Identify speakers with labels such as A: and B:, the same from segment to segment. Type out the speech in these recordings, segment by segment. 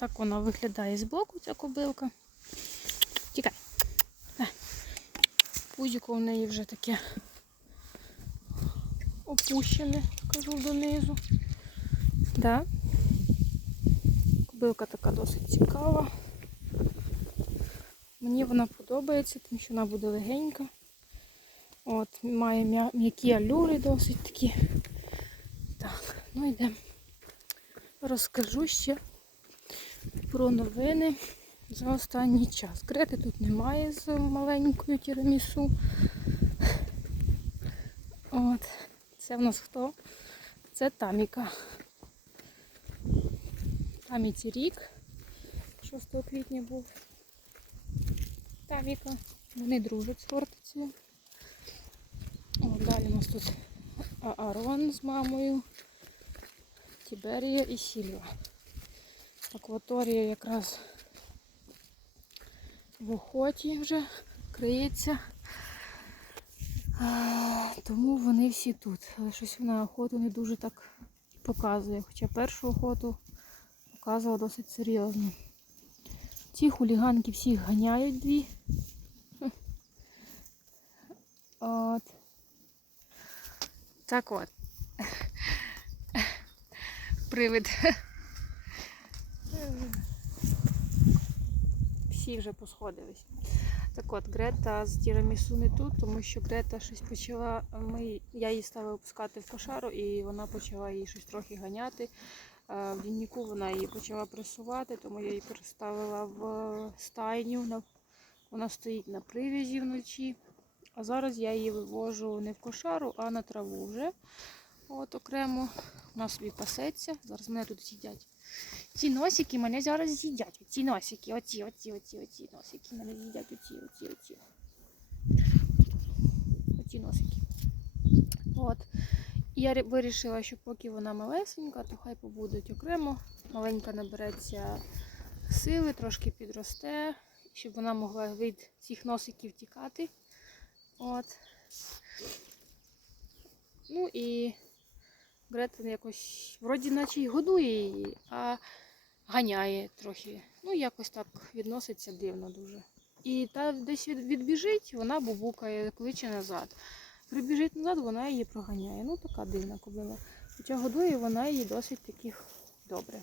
A: Так вона виглядає з боку, ця кобилка. Тікай. На. Пузіко в неї вже таке опущене, кажу донизу. Да. Кобилка така досить цікава. Мені вона подобається, тому що вона буде легенька. От, має м'які алюри досить такі. Так, ну йдемо. Розкажу ще про новини за останній час. Грети тут немає з маленькою тірамісу. От. Це в нас хто? Це Таміка. Таміці рік. 6 квітня був. Таміка. Вони дружать з фортецею. О, далі у нас тут А- Арон з мамою. Тіберія і Сільва. Акваторія якраз в охоті вже криється. Тому вони всі тут. Але щось вона охоту не дуже так показує. Хоча першу охоту показувала досить серйозно. Ці хуліганки всіх ганяють дві. От. Так от. Привид. Всі вже посходились. Так от, Грета з тірамісу не тут, тому що Грета щось почала. Ми, я її ставила пускати в кошару, і вона почала її щось трохи ганяти. Е, В днівнику вона її почала пресувати, тому я її переставила в стайню. Вона стоїть на привязі вночі. А зараз я її вивожу не в кошару, а на траву вже. От окремо. Вона собі пасеться. Зараз мене тут з'їдять. Ці носики мене зараз з'їдять. Ці носики, оці, оці, оці, оці носики мене з'їдять, оці, оці, оці. Оці носики. От. Я вирішила, що поки вона малесенька, то хай побудуть окремо. Маленька набереться сили, трошки підросте, щоб вона могла від цих носиків тікати. От. Ну і Грета якось вроді наче й годує її, а ганяє трохи. Ну, якось так відноситься дивно дуже. І та десь відбіжить, вона бубукає, кличе назад. Прибіжить назад, вона її проганяє. Ну, така дивна кобила. Хоча годує вона її досить таких добре.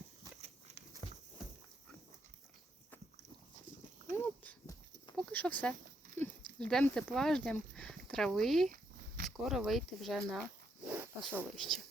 A: Ну, от, поки що все. Ждемо тепла, ждемо трави. Скоро вийти вже на пасовище.